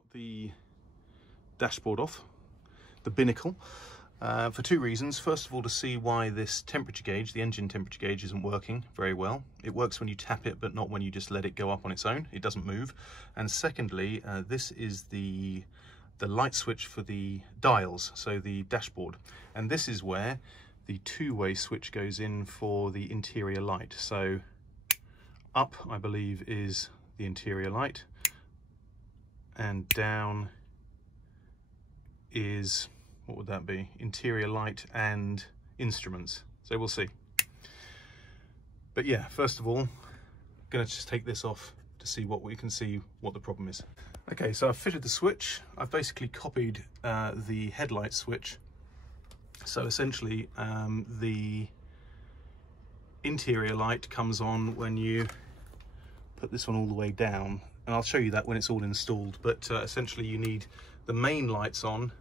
got the dashboard off, the binnacle, for two reasons. First of all, to see why this temperature gauge, the engine temperature gauge, isn't working very well. It works when you tap it, but not when you just let it go up on its own. It doesn't move. And secondly, this is the light switch for the dials, so the dashboard. And this is where the two-way switch goes in for the interior light. So up, I believe, is the interior light, and down is, what would that be? Interior light and instruments. So we'll see. But yeah, first of all, I'm gonna just take this off to see what we can see what the problem is. Okay, so I've fitted the switch. I've basically copied the headlight switch. So essentially, the interior light comes on when you put this one all the way down, and I'll show you that when it's all installed. But essentially you need the main lights on,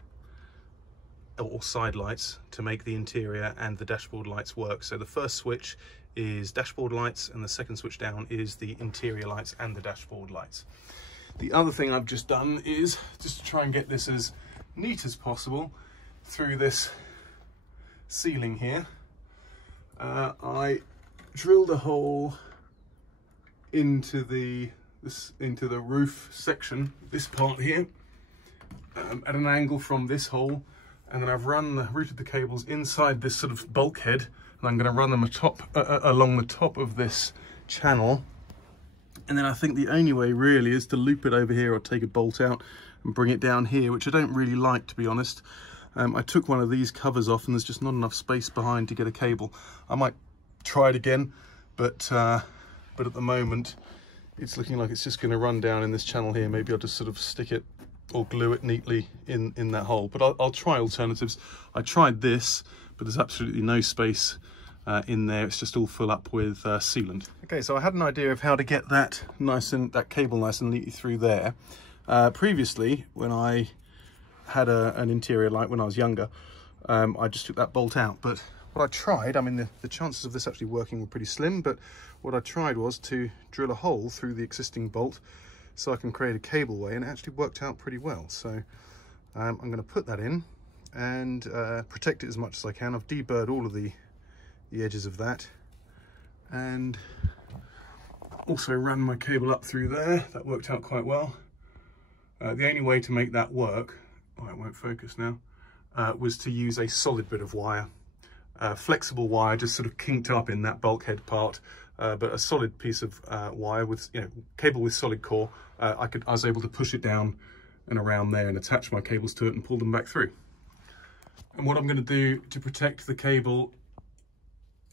or side lights, to make the interior and the dashboard lights work. So the first switch is dashboard lights, and the second switch down is the interior lights and the dashboard lights. The other thing I've just done is, just to try and get this as neat as possible through this ceiling here, I drilled a hole into the roof section, this part here, at an angle from this hole, and then I've routed the cables inside this sort of bulkhead, and I'm going to run them along the top of this channel. And then I think the only way really is to loop it over here, or take a bolt out and bring it down here, which I don't really like, to be honest. I took one of these covers off and there's just not enough space behind to get a cable. I might try it again, but at the moment it's looking like it's just going to run down in this channel here. Maybe I'll just sort of stick it or glue it neatly in that hole, but I'll try alternatives. I tried this, but there's absolutely no space in there. It's just all full up with sealant. Okay, so I had an idea of how to get that cable nice and neatly through there. Previously, when I had an interior light when I was younger, I just took that bolt out. But what I tried, I mean, the chances of this actually working were pretty slim, but what I tried was to drill a hole through the existing bolt so I can create a cableway, and it actually worked out pretty well. So I'm going to put that in and protect it as much as I can. I've deburred all of the edges of that, and also ran my cable up through there. That worked out quite well. The only way to make that work, oh, it won't focus now, was to use a solid bit of wire. Flexible wire, just sort of kinked up in that bulkhead part, but a solid piece of wire with, cable with solid core. I was able to push it down and around there and attach my cables to it and pull them back through. And what I'm going to do to protect the cable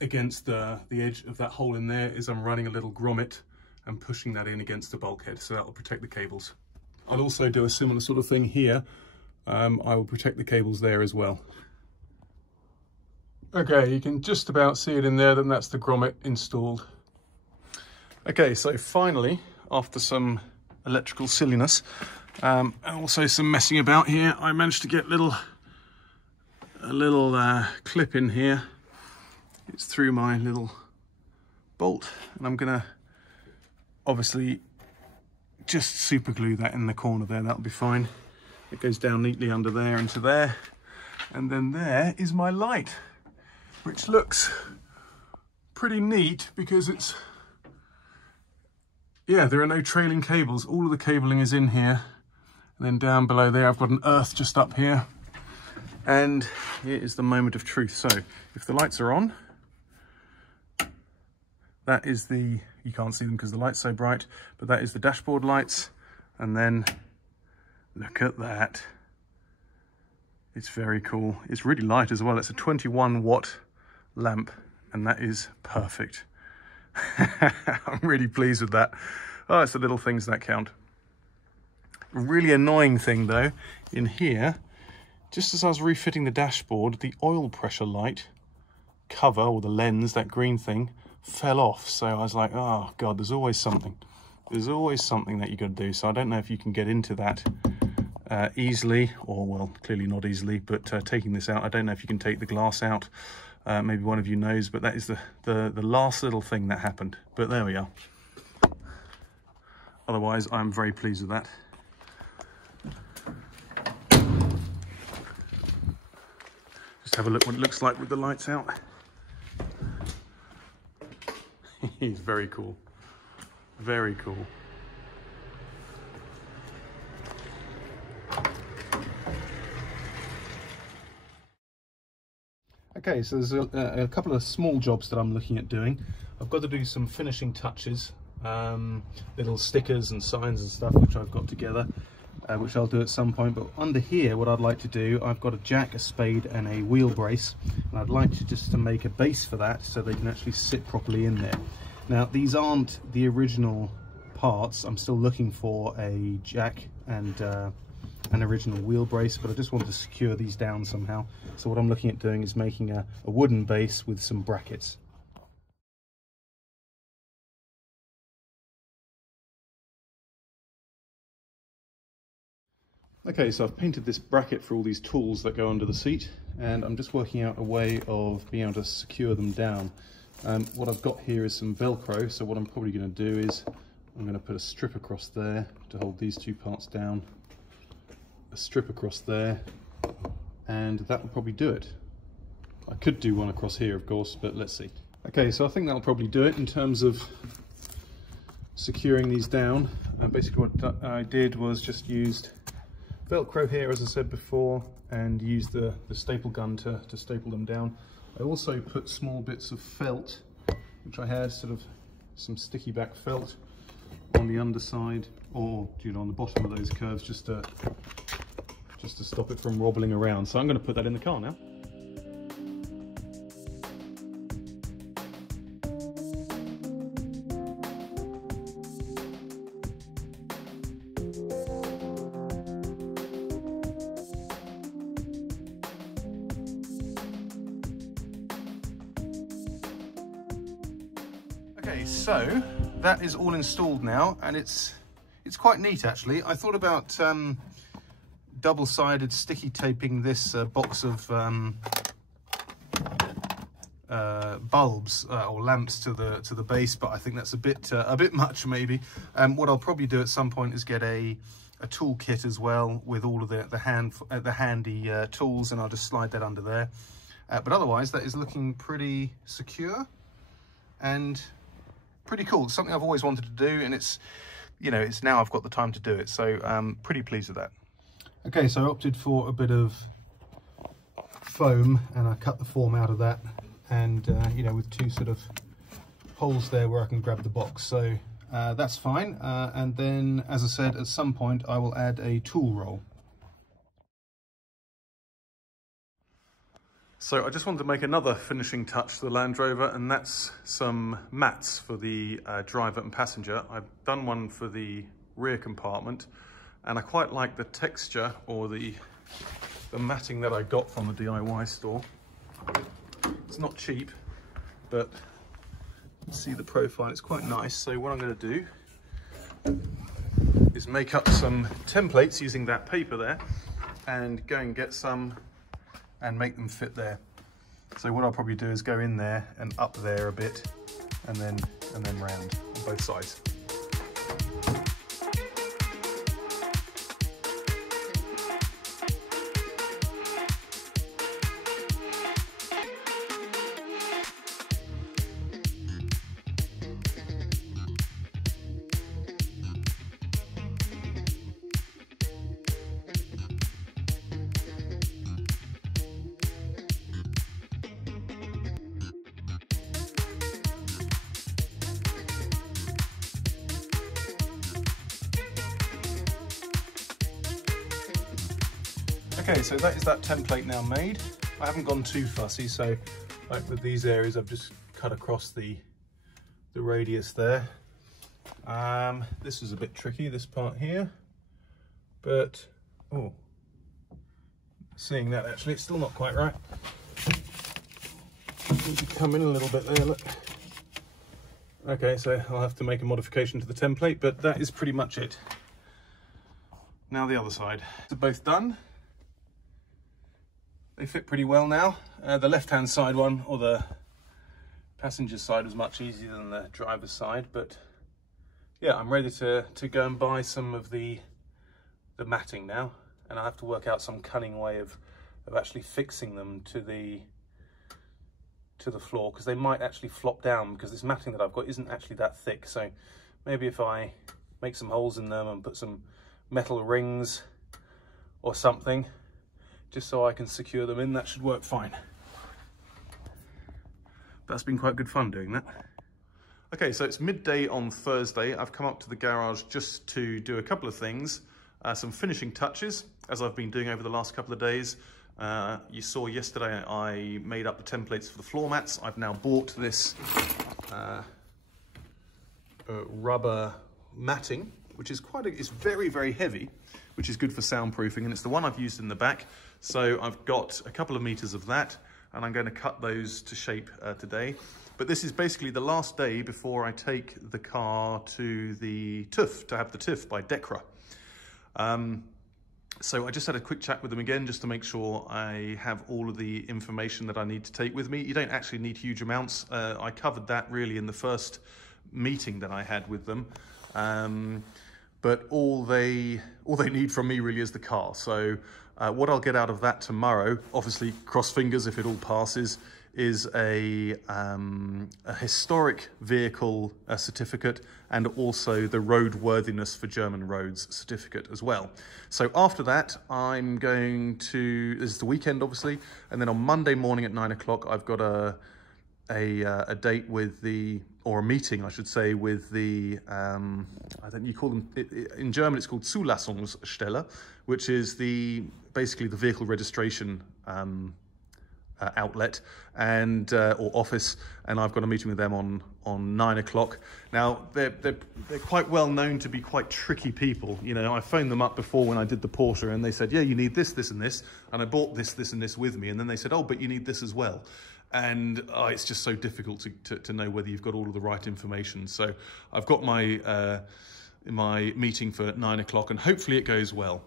against the edge of that hole in there is I'm running a little grommet and pushing that in against the bulkhead, so that will protect the cables. I'll also do a similar sort of thing here. I will protect the cables there as well. Okay, you can just about see it in there, then that's the grommet installed. Okay, so finally, after some electrical silliness, and also some messing about here, I managed to get a little clip in here. It's through my little bolt, and I'm gonna obviously just super glue that in the corner there. That'll be fine. It goes down neatly under there into there, and then there is my light, which looks pretty neat because it's, yeah, there are no trailing cables. All of the cabling is in here, and then down below there I've got an earth just up here, and here is the moment of truth. So if the lights are on, that is the, you can't see them because the light's so bright, but that is the dashboard lights. And then look at that. It's very cool. It's really light as well. It's a 21 watt lamp, and that is perfect. I'm really pleased with that. Oh, it's the little things that count. A really annoying thing though, in here, just as I was refitting the dashboard, the oil pressure light cover, or the lens, that green thing, fell off. So I was like, oh God, there's always something. There's always something that you got to do. So I don't know if you can get into that easily, or well, clearly not easily, but taking this out, I don't know if you can take the glass out. Maybe one of you knows, but that is the last little thing that happened. But there we are. Otherwise, I'm very pleased with that. have a look what it looks like with the lights out. He's very cool. Very cool. Okay, so there's a couple of small jobs that I'm looking at doing. I've got to do some finishing touches, little stickers and signs and stuff which I've got together, which I'll do at some point. But under here, what I'd like to do, I've got a jack, a spade and a wheel brace, and I'd like to make a base for that so they can actually sit properly in there. Now, these aren't the original parts. I'm still looking for a jack and an original wheel brace, but I just want to secure these down somehow. So what I'm looking at doing is making a wooden base with some brackets. Okay, so I've painted this bracket for all these tools that go under the seat, and I'm just working out a way of being able to secure them down. What I've got here is some Velcro, so what I'm probably going to do is I'm going to put a strip across there to hold these two parts down, a strip across there, and that will probably do it. I could do one across here, of course, but let's see. Okay, so I think that'll probably do it in terms of securing these down. And basically what I did was just used Velcro here, as I said before, and used the staple gun to staple them down. I also put small bits of felt, which I had, sort of some sticky back felt on the underside, or on the bottom of those curves, just to stop it from wobbling around. So I'm going to put that in the car now. Okay, so that is all installed now, and it's quite neat actually. I thought about double-sided sticky taping this box of bulbs or lamps to the base, but I think that's a bit much maybe. What I'll probably do at some point is get a tool kit as well with all of the handy tools, and I'll just slide that under there. But otherwise, that is looking pretty secure and pretty cool. It's something I've always wanted to do, and it's now I've got the time to do it, so I'm pretty pleased with that. Okay, so I opted for a bit of foam, and I cut the form out of that, and with two sort of holes there where I can grab the box, so that's fine. And then, as I said, at some point I will add a tool roll. So I just wanted to make another finishing touch to the Land Rover, and that's some mats for the driver and passenger. I've done one for the rear compartment, and I quite like the texture, or the matting that I got from the DIY store. It's not cheap, but see the profile, it's quite nice. So what I'm going to do is make up some templates using that paper there, and go and get some and make them fit there. So what I'll probably do is go in there and up there a bit, and then round on both sides. Okay, so that is that template now made. I haven't gone too fussy, so like with these areas, I've just cut across the radius there. This was a bit tricky, this part here, but seeing that actually, it's still not quite right. Need to come in a little bit there, look. Okay, so I'll have to make a modification to the template, but that is pretty much it. Now the other side. They're both done. They fit pretty well now. The left-hand side one, or the passenger side, was much easier than the driver's side, but yeah, I'm ready to go and buy some of the matting now, and I have to work out some cunning way of of actually fixing them to the floor, because they might actually flop down, because this matting that I've got isn't actually that thick. So maybe if I make some holes in them and put some metal rings or something, just so I can secure them in, that should work fine. That's been quite good fun doing that. Okay, so it's midday on Thursday. I've come up to the garage just to do a couple of things, some finishing touches, as I've been doing over the last couple of days. You saw yesterday I made up the templates for the floor mats. I've now bought this rubber matting, which is it's very, very heavy, which is good for soundproofing, and it's the one I've used in the back. So I've got a couple of meters of that, and I'm going to cut those to shape today. But this is basically the last day before I take the car to the TÜV, to have the TÜV by DEKRA. So I just had a quick chat with them again, just to make sure I have all of the information that I need to take with me. You don't actually need huge amounts. I covered that really in the first meeting that I had with them. But all they need from me really is the car. So what I'll get out of that tomorrow, obviously cross fingers if it all passes, is a historic vehicle certificate, and also the roadworthiness for German roads certificate as well. So after that, I'm going to, this is the weekend obviously, and then on Monday morning at 9 o'clock, I've got a date with or a meeting, I should say, with the, I think you call them, in German it's called Zulassungsstelle, which is basically the vehicle registration outlet and or office, and I've got a meeting with them on 9 o'clock. Now they're quite well known to be quite tricky people. You know, I phoned them up before when I did the Porsche, and they said, yeah, you need this, this and this, and I bought this, this and this with me, and then they said, oh, but you need this as well. And it's just so difficult to know whether you've got all of the right information. So I've got my my meeting for 9 o'clock, and hopefully it goes well.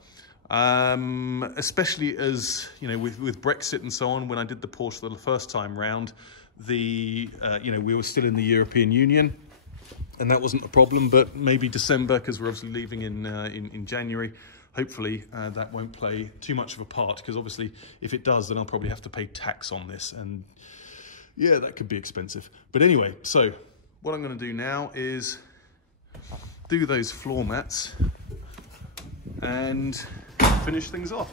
Especially as, you know, with Brexit and so on, when I did the Porsche the first time round, you know, we were still in the European Union, and that wasn't a problem. But maybe December, because we're obviously leaving in January, hopefully that won't play too much of a part, because obviously if it does, then I'll probably have to pay tax on this, and yeah, that could be expensive. But anyway, so what I'm going to do now is do those floor mats and finish things off.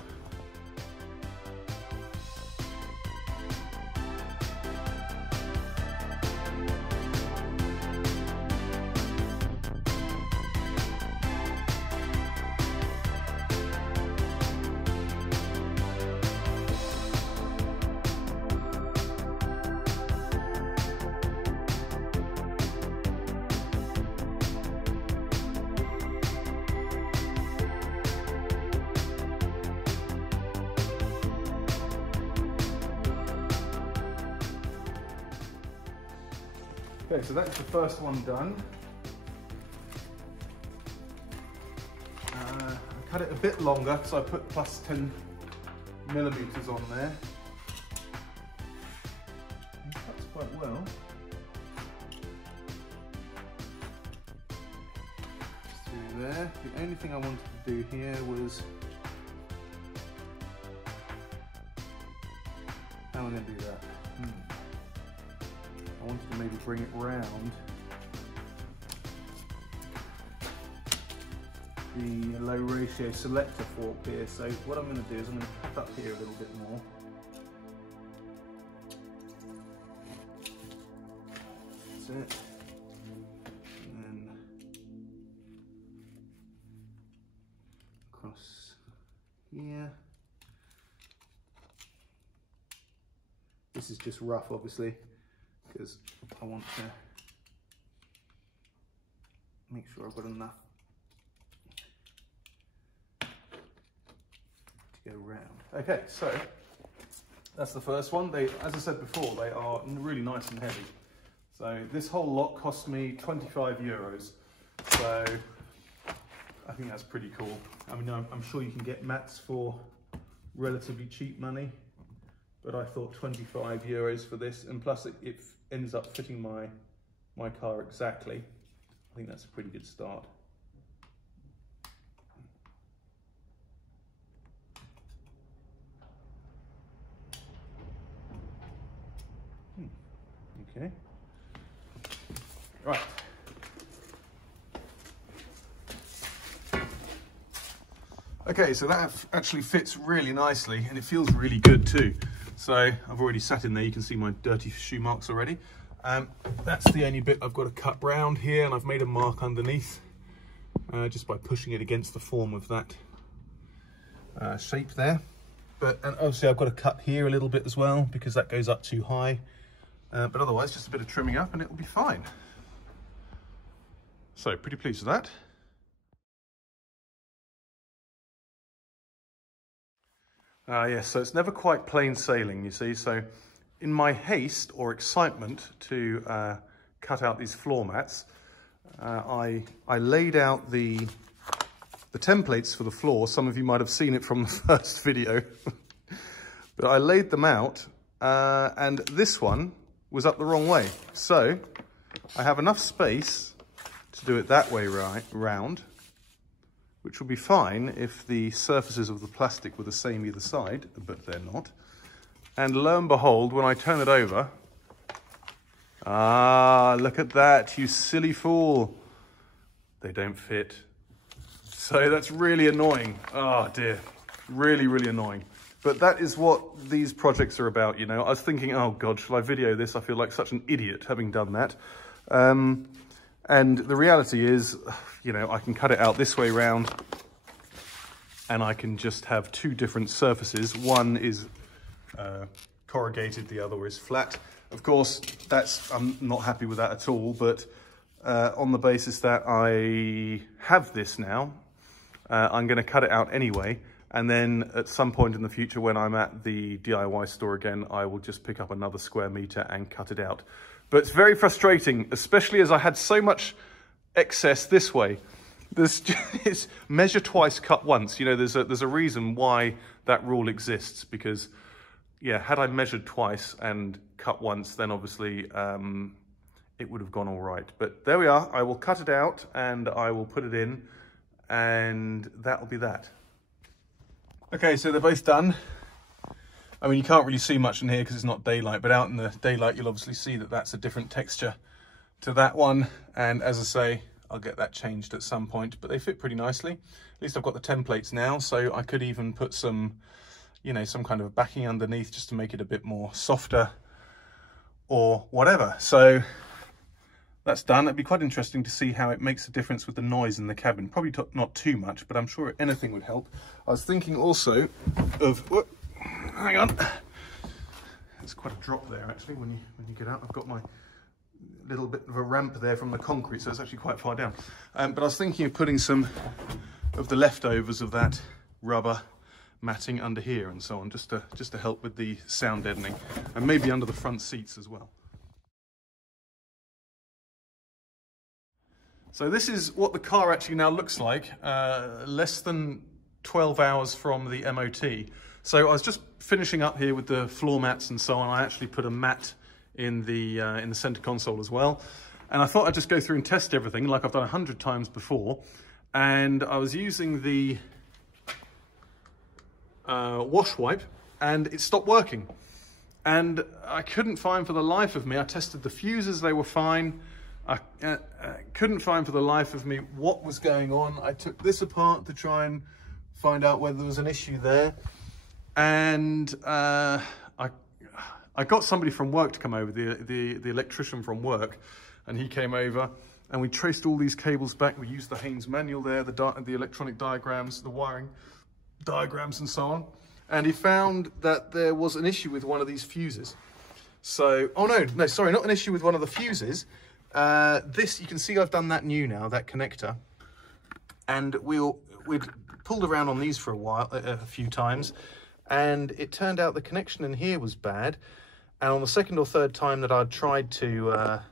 Okay, so that's the first one done. I cut it a bit longer, so I put plus 10 millimeters on there. It cuts quite well. Just through there. The only thing I wanted to do here was, how am I going to do that? I wanted to maybe bring it round the low ratio selector fork here. So what I'm going to do is I'm going to cut up here a little bit more. That's it. And then across here. This is just rough, obviously, because I want to make sure I've got enough to go round. Okay, so that's the first one. As I said before, they are really nice and heavy. So this whole lot cost me 25 euros. So I think that's pretty cool. I mean, I'm sure you can get mats for relatively cheap money, but I thought 25 euros for this, and plus it ends up fitting my car exactly. I think that's a pretty good start. Right. Okay, so that actually fits really nicely and it feels really good too. So I've already sat in there, you can see my dirty shoe marks already. That's the only bit I've got to cut round here, and I've made a mark underneath just by pushing it against the form of that shape there. And obviously I've got to cut here a little bit as well because that goes up too high. But otherwise just a bit of trimming up and it'll be fine. So pretty pleased with that. Yes, so it's never quite plain sailing, you see. So in my haste or excitement to cut out these floor mats, I laid out the templates for the floor. Some of you might have seen it from the first video. But I laid them out and this one was up the wrong way. So I have enough space to do it that way round, which will be fine if the surfaces of the plastic were the same either side, but they're not. And lo and behold, when I turn it over, look at that, you silly fool. They don't fit. So that's really annoying. Oh dear, really, really annoying. But that is what these projects are about, you know. I was thinking, oh God, shall I video this? I feel like such an idiot having done that. And the reality is, you know, I can cut it out this way round and I can just have two different surfaces. One is corrugated, the other is flat. Of course, I'm not happy with that at all, but on the basis that I have this now, I'm going to cut it out anyway. And then at some point in the future, when I'm at the DIY store again, I will just pick up another square meter and cut it out. But it's very frustrating, especially as I had so much excess this way. It's measure twice, cut once. You know, there's a reason why that rule exists, because, yeah, had I measured twice and cut once, then obviously it would have gone all right. But there we are. I will cut it out and I will put it in, and that'll be that. Okay, so they're both done. I mean, you can't really see much in here because it's not daylight, but out in the daylight, you'll obviously see that that's a different texture to that one. And as I say, I'll get that changed at some point, but they fit pretty nicely. At least I've got the templates now, so I could even put some, you know, some kind of backing underneath just to make it a bit more softer or whatever. So that's done. It'd be quite interesting to see how it makes a difference with the noise in the cabin. Probably not too much, but I'm sure anything would help. I was thinking also of, whoop, hang on. There's quite a drop there actually when you get out. I've got my little bit of a ramp there from the concrete, so it's actually quite far down. But I was thinking of putting some of the leftovers of that rubber matting under here and so on, just to help with the sound deadening, and maybe under the front seats as well. So this is what the car actually now looks like, less than 12 hours from the MOT. So I was just finishing up here with the floor mats and so on. I actually put a mat in the center console as well. And I thought I'd just go through and test everything like I've done 100 times before. And I was using the wash wipe and it stopped working. And I couldn't find for the life of me, I tested the fuses, they were fine. I couldn't find for the life of me what was going on. I took this apart to try and find out whether there was an issue there. And I got somebody from work to come over, the electrician from work, and he came over and we traced all these cables back. We used the Haynes manual there, the electronic diagrams, the wiring diagrams and so on. And he found that there was an issue with one of these fuses. So, oh no, sorry, not an issue with one of the fuses. This, you can see I've done that new now, that connector. And we'd pulled around on these for a few times. And it turned out the connection in here was bad. And on the second or third time that I'd tried to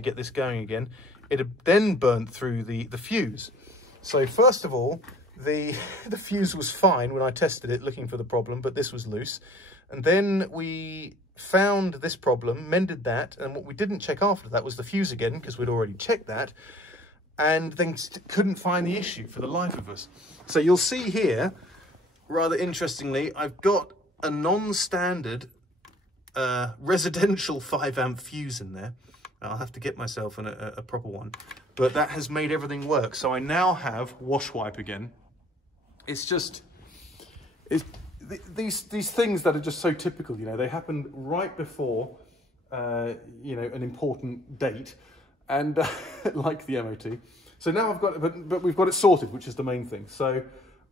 get this going again, it had then burnt through the fuse. So first of all, the fuse was fine when I tested it looking for the problem, but this was loose. And then we found this problem, mended that, and what we didn't check after that was the fuse again, because we'd already checked that, and then couldn't find the issue for the life of us. So you'll see here, rather interestingly, I've got a non-standard residential 5 amp fuse in there, I'll have to get myself a proper one. But that has made everything work. So I now have wash wipe again. It's just, these things that are just so typical, you know, they happen right before, you know, an important date, and like the MOT. So now I've got it, but we've got it sorted, which is the main thing. So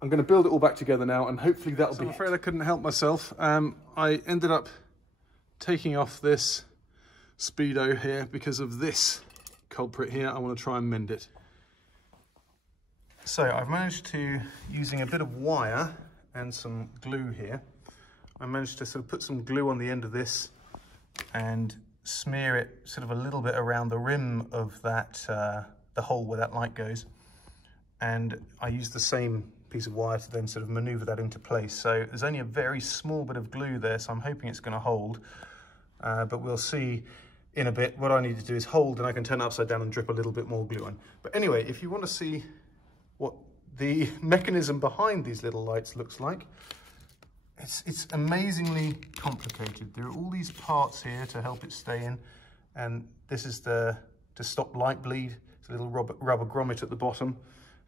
I'm going to build it all back together now, and hopefully that'll be. I'm afraid I couldn't help myself. I ended up taking off this Speedo here because of this culprit here. I want to try and mend it. So I've managed to, using a bit of wire and some glue here, I managed to sort of put some glue on the end of this and smear it sort of a little bit around the rim of that, the hole where that light goes. And I used the same piece of wire to then sort of maneuver that into place. So there's only a very small bit of glue there, so I'm hoping it's going to hold. But we'll see in a bit. What I need to do is hold, and I can turn it upside down and drip a little bit more glue on. But anyway, if you want to see what the mechanism behind these little lights looks like, it's amazingly complicated. There are all these parts here to help it stay in, and this is to stop light bleed. It's a little rubber grommet at the bottom.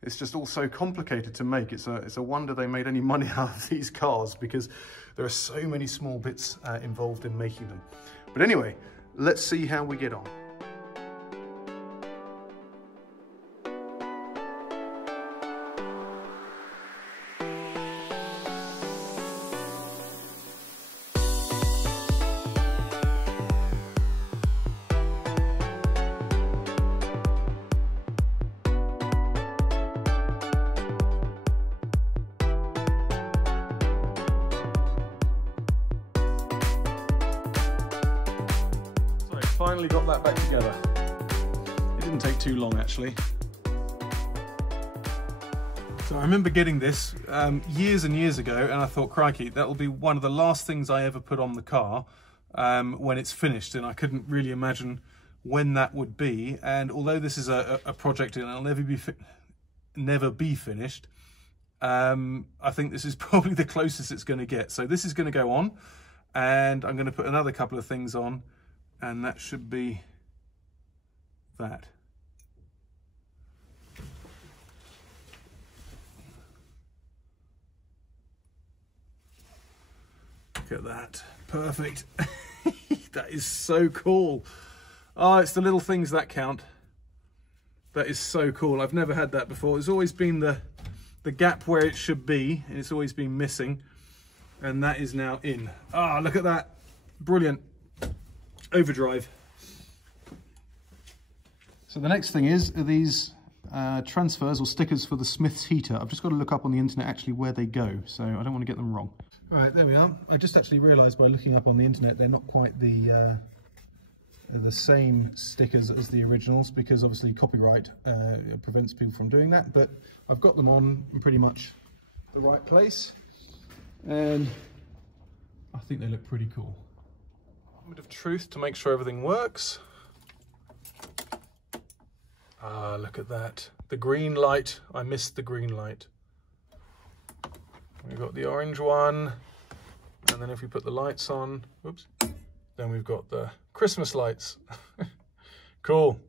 It's just all so complicated to make. It's a wonder they made any money out of these cars, because there are so many small bits involved in making them. But anyway, let's see how we get on. Finally got that back together. It didn't take too long, actually. So I remember getting this years and years ago, and I thought, crikey, that'll be one of the last things I ever put on the car when it's finished, and I couldn't really imagine when that would be. And although this is a project and it'll never be finished, I think this is probably the closest it's going to get. So this is going to go on, and I'm going to put another couple of things on, and that should be that. Look at that. Perfect. That is so cool. Oh, it's the little things that count. That is so cool. I've never had that before. It's always been the gap where it should be, and it's always been missing. And that is now in. Ah, look at that. Brilliant. Overdrive. So the next thing is these transfers or stickers for the Smith's heater. I've just got to look up on the internet actually where they go, so I don't want to get them wrong. Right, there we are. I just actually realised by looking up on the internet they're not quite the same stickers as the originals, because obviously copyright prevents people from doing that, but I've got them on in pretty much the right place, and I think they look pretty cool. A bit of truth to make sure everything works. Ah, look at that. The green light. I missed the green light. We've got the orange one. And then if we put the lights on, whoops, then we've got the Christmas lights. Cool.